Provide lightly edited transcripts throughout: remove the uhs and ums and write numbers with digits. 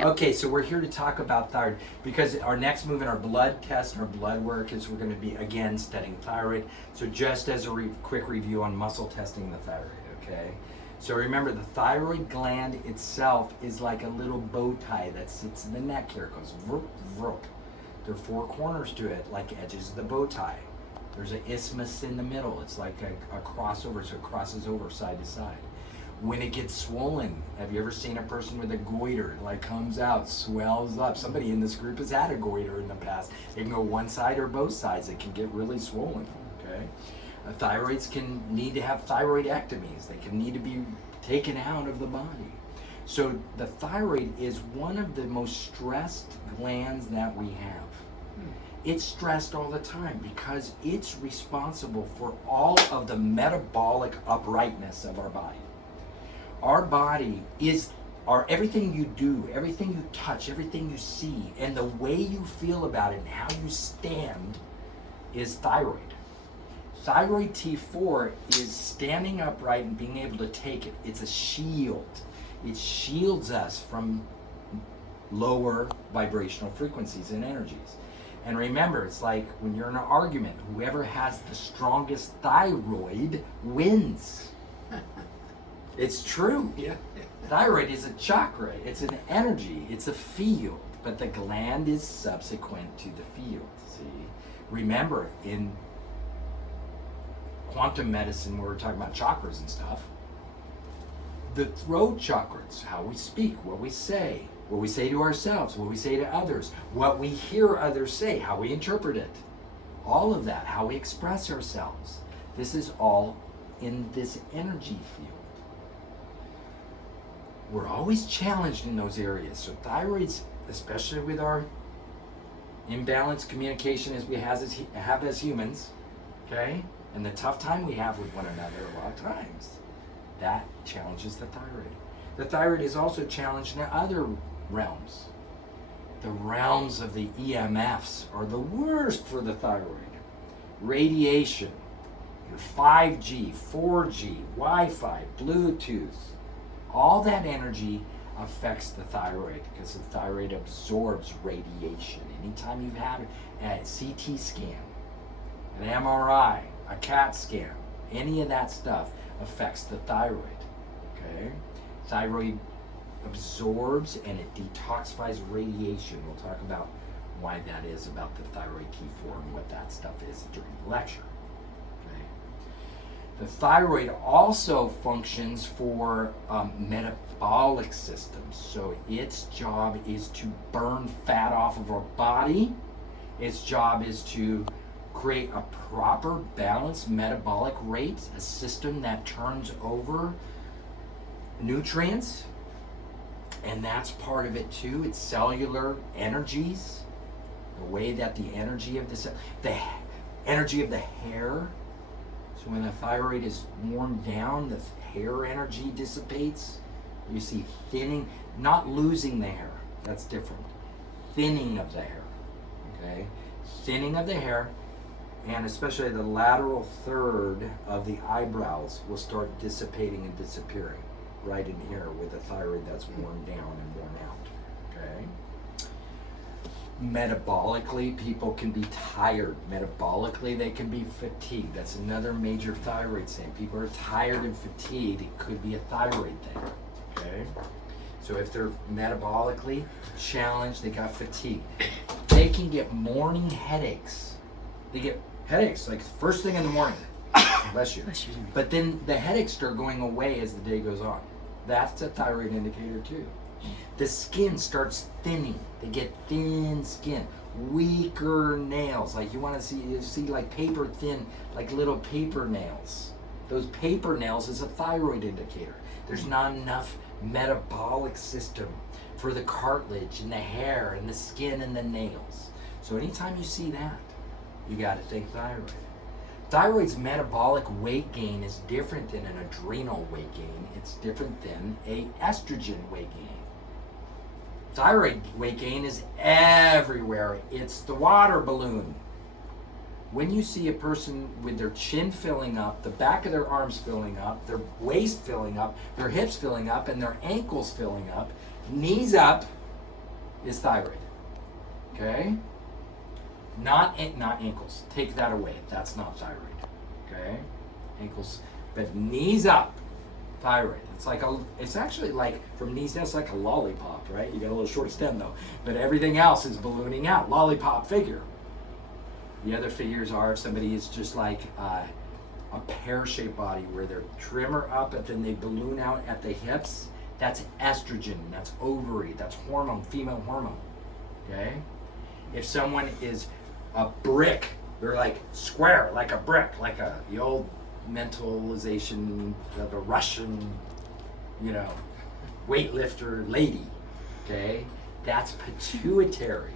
Okay, so we're here to talk about thyroid because our next move in our blood test and our blood work is we're going to be again studying thyroid. So just as a quick review on muscle testing the thyroid, okay? So remember, the thyroid gland itself is like a little bow tie that sits in the neck here. It goes vroom, vroom. There are four corners to it, like edges of the bow tie. There's an isthmus in the middle. It's like a crossover, so it crosses over side to side. When it gets swollen, have you ever seen a person with a goiter? It like comes out, swells up. Somebody in this group has had a goiter in the past. It can go one side or both sides. It can get really swollen, okay? Thyroids can need to have thyroidectomies. They can need to be taken out of the body. So the thyroid is one of the most stressed glands that we have. It's stressed all the time because it's responsible for all of the metabolic uprightness of our body. Our body is everything you do, everything you touch, everything you see, and the way you feel about it and how you stand is thyroid. Thyroid T4 is standing upright and being able to take it. It's a shield. It shields us from lower vibrational frequencies and energies. And remember, it's like when you're in an argument, whoever has the strongest thyroid wins. It's true. Yeah. Thyroid is a chakra. It's an energy. It's a field. But the gland is subsequent to the field. See? Remember, in quantum medicine, where we're talking about chakras and stuff, the throat chakras, how we speak, what we say to ourselves, what we say to others, what we hear others say, how we interpret it, all of that, how we express ourselves. This is all in this energy field. We're always challenged in those areas. So thyroids, especially with our imbalanced communication as we have as humans, okay, and the tough time we have with one another a lot of times, that challenges the thyroid. The thyroid is also challenged in other realms. The realms of the EMFs are the worst for the thyroid. Radiation, your 5G, 4G, Wi-Fi, Bluetooth, all that energy affects the thyroid because the thyroid absorbs radiation. Anytime you've had a CT scan, an MRI, a CAT scan, any of that stuff affects the thyroid, okay? Thyroid absorbs and it detoxifies radiation. We'll talk about why that is about the thyroid T4 and what that stuff is during the lecture. Okay. The thyroid also functions for metabolic systems. So its job is to burn fat off of our body. Its job is to create a proper balanced metabolic rate, a system that turns over nutrients, and that's part of it too. It's cellular energies, the way that the energy of the energy of the hair. So when the thyroid is worn down, the hair energy dissipates. You see thinning, not losing the hair. That's different. Thinning of the hair. Okay, thinning of the hair. And especially the lateral third of the eyebrows will start dissipating and disappearing right in here with a thyroid that's worn down and worn out, okay? Metabolically, people can be tired. Metabolically, they can be fatigued. That's another major thyroid thing. People are tired and fatigued. It could be a thyroid thing, okay? So if they're metabolically challenged, they got fatigue. They can get morning headaches. They get headaches like first thing in the morning. Bless you. But then the headaches start going away as the day goes on. That's a thyroid indicator too. The skin starts thinning. They get thin skin, weaker nails. Like you see like paper thin, like little paper nails. Those paper nails is a thyroid indicator. There's not enough metabolic system for the cartilage and the hair and the skin and the nails. So anytime you see that, you got to think thyroid. Thyroid's metabolic weight gain is different than an adrenal weight gain. It's different than a estrogen weight gain. Thyroid weight gain is everywhere. It's the water balloon. When you see a person with their chin filling up, the back of their arms filling up, their waist filling up, their hips filling up, and their ankles filling up, Knees up is thyroid. Okay? Not ankles. Take that away. That's not thyroid. Okay? Ankles, but knees up, thyroid. It's actually like from knees down, it's like a lollipop, right? You got a little short stem though, but everything else is ballooning out. Lollipop figure. The other figures are if somebody is just like a pear-shaped body where they're trimmer up and then they balloon out at the hips. That's estrogen. That's ovary. That's hormone, female hormone. Okay? If someone is a brick, they're like square, like a brick, like the old mentalization of a Russian, weightlifter lady. Okay? That's pituitary.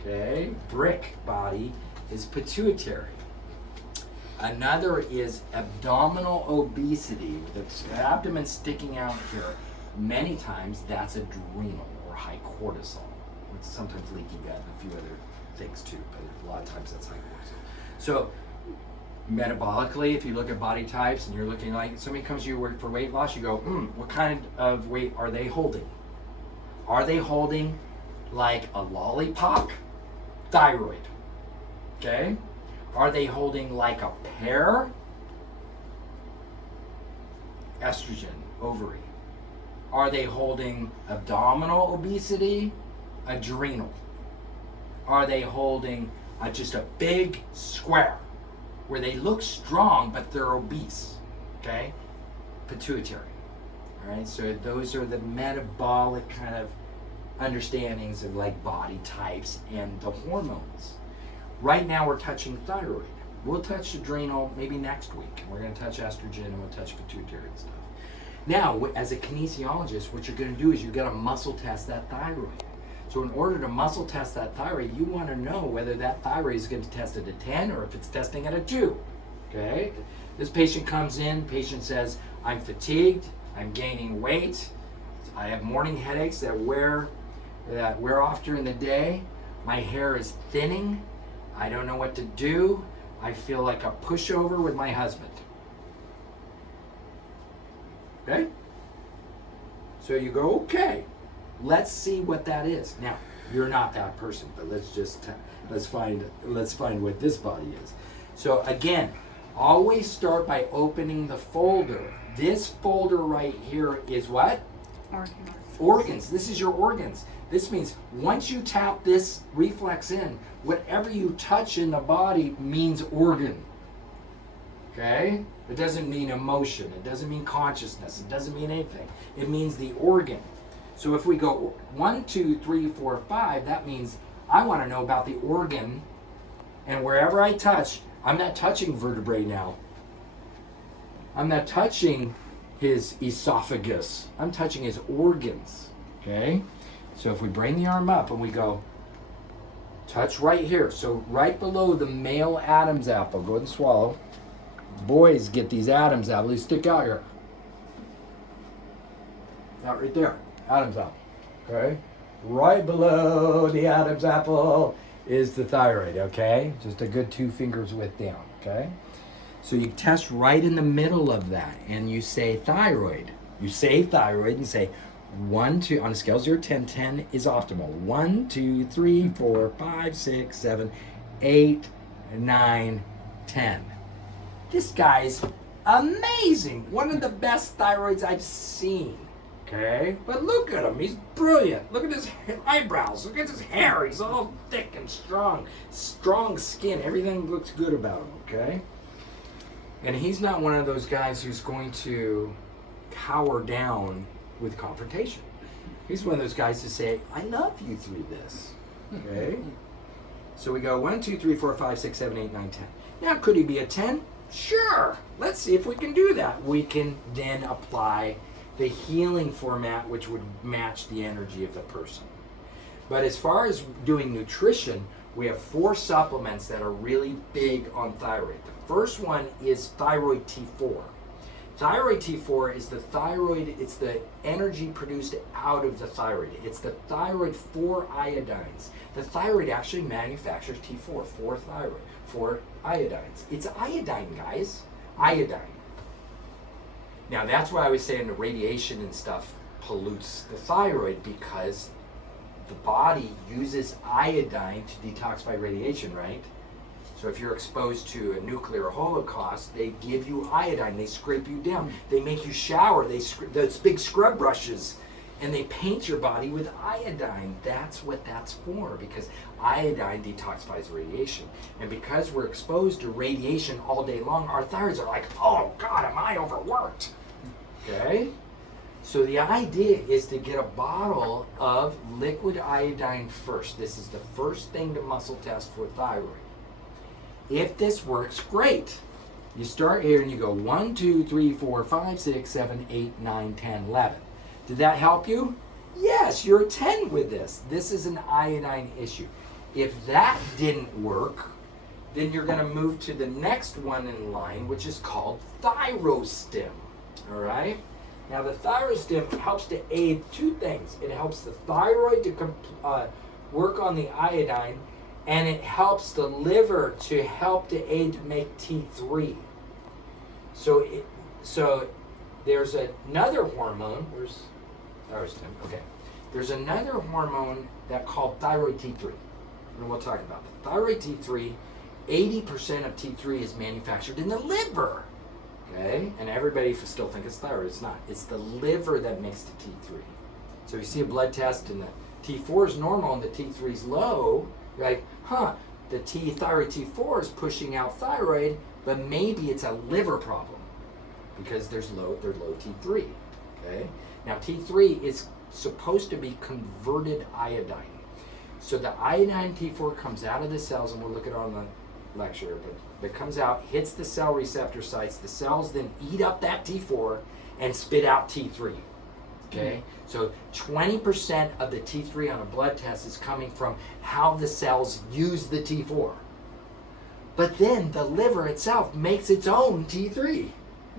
Okay? Brick body is pituitary. Another is abdominal obesity, with the abdomen sticking out here. Many times that's adrenal or high cortisol. It's sometimes leaky gut and a few other things too, but a lot of times that's high cortisol. So metabolically, if you look at body types and you're looking like somebody comes to you for weight loss, you go, what kind of weight are they holding? Are they holding like a lollipop? Thyroid. Okay? Are they holding like a pear? Estrogen, ovary. Are they holding abdominal obesity? Adrenal. Are they holding just a big square where they look strong but they're obese? Okay? Pituitary. All right, so those are the metabolic kind of understandings of like body types and the hormones. Right now we're touching thyroid. We'll touch adrenal maybe next week. We're going to touch estrogen and we'll touch pituitary and stuff. Now, as a kinesiologist, what you're going to do is you've got to muscle test that thyroid. So in order to muscle test that thyroid, you want to know whether that thyroid is going to test at a 10 or if it's testing at a 2. Okay? This patient comes in, patient says, I'm fatigued, I'm gaining weight, I have morning headaches that wear off during the day, my hair is thinning, I don't know what to do. I feel like a pushover with my husband. Okay? So you go, okay, let's see what that is. Now, you're not that person, but let's find what this body is. So again, always start by opening the folder. This folder right here is what? Organs. Organs. This is your organs. This means once you tap this reflex in, whatever you touch in the body means organ. Okay? It doesn't mean emotion. It doesn't mean consciousness. It doesn't mean anything. It means the organ. So if we go 1, 2, 3, 4, 5, that means I want to know about the organ, and wherever I touch, I'm not touching vertebrae now. I'm not touching his esophagus. I'm touching his organs. Okay? So if we bring the arm up and we go, touch right here. So right below the male Adam's apple. Go ahead and swallow. Boys get these Adam's apples. They stick out here. Out right there. Adam's apple. Okay? Right below the Adam's apple is the thyroid. Okay? Just a good 2 fingers width down. Okay? So you test right in the middle of that and you say thyroid. You say thyroid and say 1, 2, on a scale of 0 to 10, 10 is optimal. 1, 2, 3, 4, 5, 6, 7, 8, 9, 10. This guy's amazing. One of the best thyroids I've seen. Okay? But look at him. He's brilliant. Look at his eyebrows. Look at his hair. He's all thick and strong. Strong skin. Everything looks good about him. Okay? And he's not one of those guys who's going to cower down with confrontation. He's one of those guys to say, I love you through this. Okay? So we go 1, 2, 3, 4, 5, 6, 7, 8, 9, 10. Now, could he be a 10? Sure. Let's see if we can do that. We can then apply the healing format, which would match the energy of the person. But as far as doing nutrition, we have 4 supplements that are really big on thyroid. The first one is thyroid T4. Thyroid T4 is the thyroid, it's the energy produced out of the thyroid. It's the thyroid 4 iodines. The thyroid actually manufactures T4, 4 thyroid, 4 iodines. It's iodine, guys. Iodine. Now that's why I was saying the radiation and stuff pollutes the thyroid because the body uses iodine to detoxify radiation, right? So if you're exposed to a nuclear holocaust, they give you iodine, they scrape you down, they make you shower, those big scrub brushes, and they paint your body with iodine. That's what that's for, because iodine detoxifies radiation. And because we're exposed to radiation all day long, our thyroids are like, oh God, am I overworked? Okay? So the idea is to get a bottle of liquid iodine first. This is the first thing to muscle test for thyroid. If this works, great. You start here and you go 1, 2, 3, 4, 5, 6, 7, 8, 9, 10, 11. Did that help you? Yes, you're a 10 with this. This is an iodine issue. If that didn't work, then you're going to move to the next one in line, which is called thyroid. All right? Now, the thyroid helps to aid two things. It helps the thyroid to work on the iodine, and it helps the liver to help to aid to make T3. So there's another hormone. Where's thyroid? Okay. There's another hormone that called thyroid T3. And we'll talk about that. Thyroid T3, 80% of T3 is manufactured in the liver. Okay? And everybody still thinks it's thyroid. It's not. It's the liver that makes the T3. So you see a blood test and the T4 is normal and the T3 is low. You're like, the thyroid T4 is pushing out thyroid, but maybe it's a liver problem because they're low T3. Okay? Now T3 is supposed to be converted iodine. So the iodine T4 comes out of the cells, and we'll look at it on the lecture, but it comes out, hits the cell receptor sites. The cells then eat up that T4 and spit out T3. Okay? So 20% of the T3 on a blood test is coming from how the cells use the T4. But then the liver itself makes its own T3,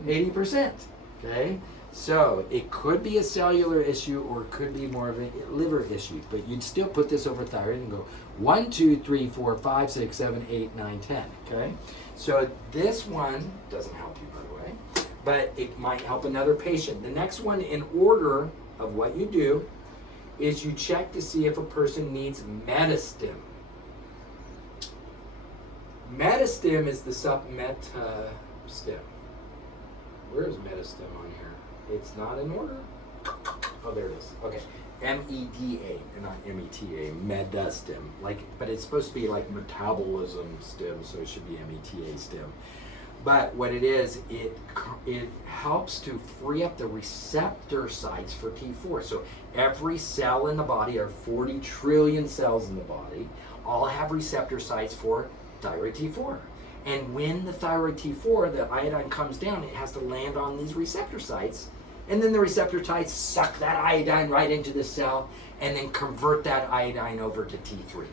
80%. Okay? So it could be a cellular issue or it could be more of a liver issue, but you'd still put this over thyroid and go 1, 2, 3, 4, 5, 6, 7, 8, 9, 10. Okay? So this one doesn't help you, by the way, but it might help another patient. The next one in order of what you do is you check to see if a person needs Metastim. Metastim is the Metastim. Where is Metastim on here? It's not in order. Oh, there it is. Okay. MEDA, and not META, Metastim. But it's supposed to be like metabolism stim, so it should be META stim. But what it is, it helps to free up the receptor sites for T4. So every cell in the body, are 40 trillion cells in the body, all have receptor sites for thyroid T4. And when the thyroid T4, the iodine comes down, it has to land on these receptor sites. And then the receptor sites suck that iodine right into the cell and then convert that iodine over to T3.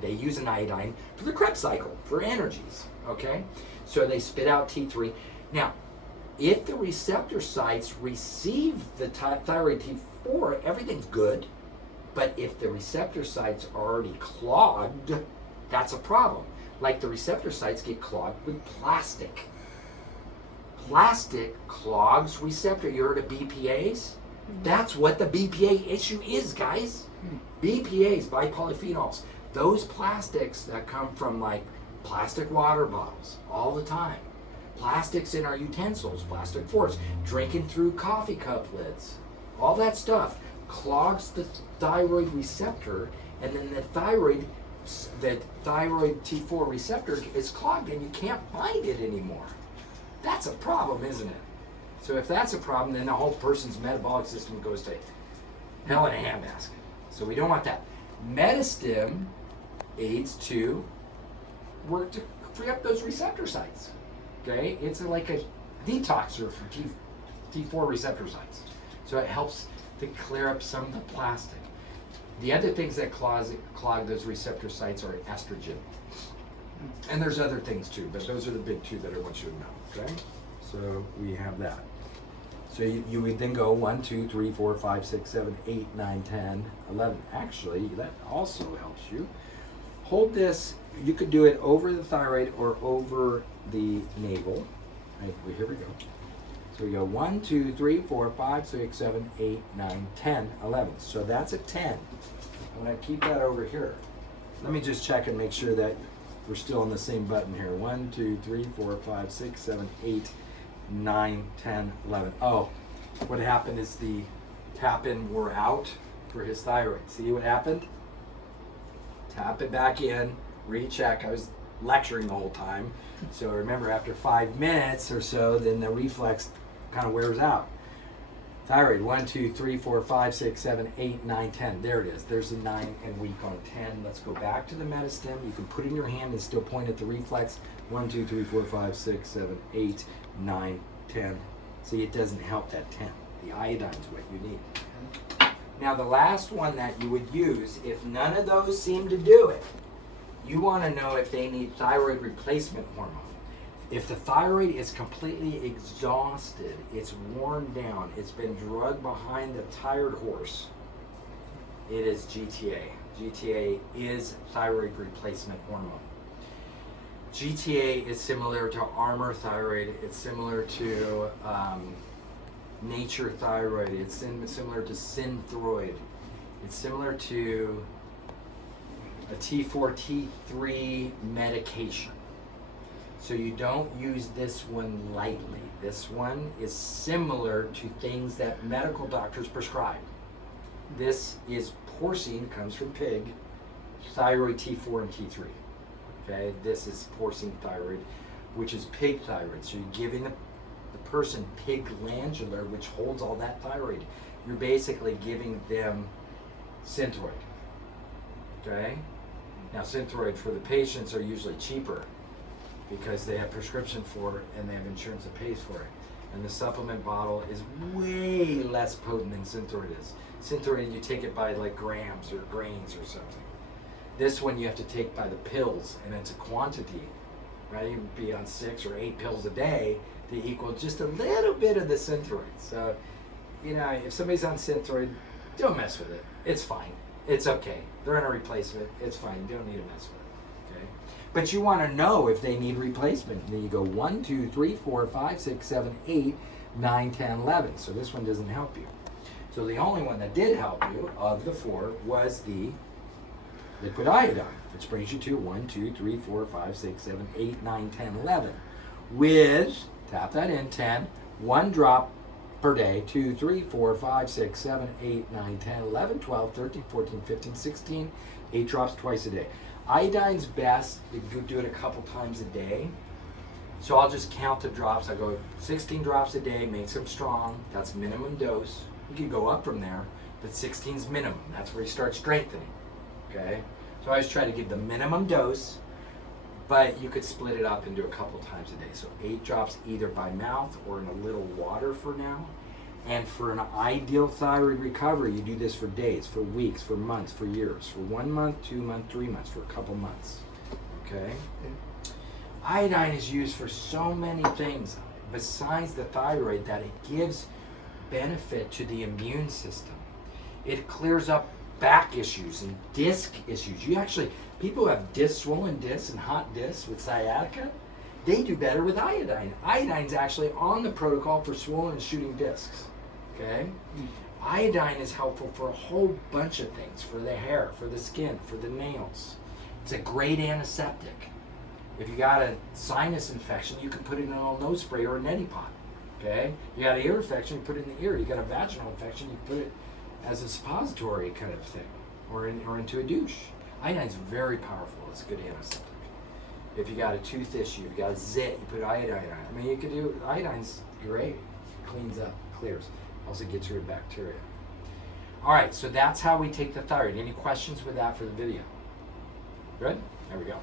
They use an iodine for the Krebs cycle, for energies, okay? So they spit out T3. Now, if the receptor sites receive the thyroid T4, everything's good. But if the receptor sites are already clogged, that's a problem. Like the receptor sites get clogged with plastic. Plastic clogs receptor. You heard of BPAs? That's what the BPA issue is, guys. BPAs, bipolyphenols. Those plastics that come from like plastic water bottles all the time. Plastics in our utensils, plastic forks, drinking through coffee cup lids. All that stuff clogs the thyroid receptor, and then the thyroid T4 receptor is clogged and you can't bind it anymore. That's a problem, isn't it? So if that's a problem, then the whole person's metabolic system goes to hell in a handbasket. So we don't want that. Metastim aids to work to free up those receptor sites. Okay? It's like a detoxer for T4 receptor sites. So it helps to clear up some of the plastic. The other things that clog those receptor sites are estrogen. And there's other things too, but those are the big two that I want you to know, okay? So we have that. So you would then go 1, 2, 3, 4, 5, 6, 7, 8, 9, 10, 11. Actually, that also helps you. Hold this, you could do it over the thyroid or over the navel. Right, here we go. So we go 1, 2, 3, 4, 5, 6, 7, 8, 9, 10, 11. So that's a 10. I'm going to keep that over here. Let me just check and make sure that we're still on the same button here. 1, 2, 3, 4, 5, 6, 7, 8, 9, 10, 11. Oh, what happened is the tap-in wore out for his thyroid. See what happened? Tap it back in, recheck. I was lecturing the whole time. So remember, after 5 minutes or so, then the reflex kind of wears out. Thyroid, 1, 2, 3, 4, 5, 6, 7, 8, 9, 10. There it is. There's a 9 and weak on 10. Let's go back to the metastem. You can put it in your hand and still point at the reflex. 1, 2, 3, 4, 5, 6, 7, 8, 9, 10. See, it doesn't help that 10. The iodine's what you need. Now the last one that you would use, if none of those seem to do it, you want to know if they need thyroid replacement hormone. If the thyroid is completely exhausted, it's worn down, it's been drugged behind the tired horse, it is GTA. GTA is thyroid replacement hormone. GTA is similar to Armour thyroid, it's similar to Nature thyroid, it's similar to Synthroid, it's similar to a T4, T3 medication. So you don't use this one lightly. This one is similar to things that medical doctors prescribe. This is porcine, comes from pig, thyroid T4 and T3. Okay, this is porcine thyroid, which is pig thyroid. So you're giving the person pig glandular, which holds all that thyroid. You're basically giving them Synthroid. Okay? Now Synthroid for the patients are usually cheaper because they have prescription for it and they have insurance that pays for it. And the supplement bottle is way less potent than Synthroid is. Synthroid, you take it by like grams or grains or something. This one you have to take by the pills, and it's a quantity, right? You'd be on 6 or 8 pills a day to equal just a little bit of the Synthroid. So, you know, if somebody's on Synthroid, don't mess with it. It's fine. It's okay. They're in a replacement. It's fine. You don't need to mess with it. Okay? But you want to know if they need replacement. And then you go 1, 2, 3, 4, 5, 6, 7, 8, 9, 10, 11. So this one doesn't help you. So the only one that did help you of the 4 was the liquid iodine, which brings you to 1, 2, 3, 4, 5, 6, 7, 8, 9, 10, 11. With, tap that in, 10, 1 drop per day, 2, 3, 4, 5, 6, 7, 8, 9, 10, 11, 12, 13, 14, 15, 16, 8 drops twice a day. Iodine's best, you can do it a couple times a day. So I'll just count the drops. I go 16 drops a day, makes them strong. That's minimum dose. You can go up from there, but 16 is minimum. That's where you start strengthening. Okay? So I always try to give the minimum dose, but you could split it up and do a couple times a day. So 8 drops either by mouth or in a little water for now. And for an ideal thyroid recovery, you do this for days, for weeks, for months, for years, for 1 month, 2 months, 3 months, for a couple months. Okay? Iodine is used for so many things besides the thyroid that it gives benefit to the immune system. It clears up back issues and disc issues. People who have disc, swollen discs and hot discs with sciatica, they do better with iodine. Iodine's actually on the protocol for swollen and shooting discs. Okay? Iodine is helpful for a whole bunch of things, for the hair, for the skin, for the nails. It's a great antiseptic. If you got a sinus infection, you can put it in a little nose spray or a neti pot. Okay? You got an ear infection, you put it in the ear. You got a vaginal infection, you put it as a suppository kind of thing, or into a douche. Iodine's very powerful. It's a good antiseptic. If you got a tooth issue, you got a zit, you put iodine on it. I mean, you could do, iodine's great. Cleans up, clears. Also gets rid of bacteria. All right, so that's how we take the thyroid. Any questions with that for the video? Good? There we go.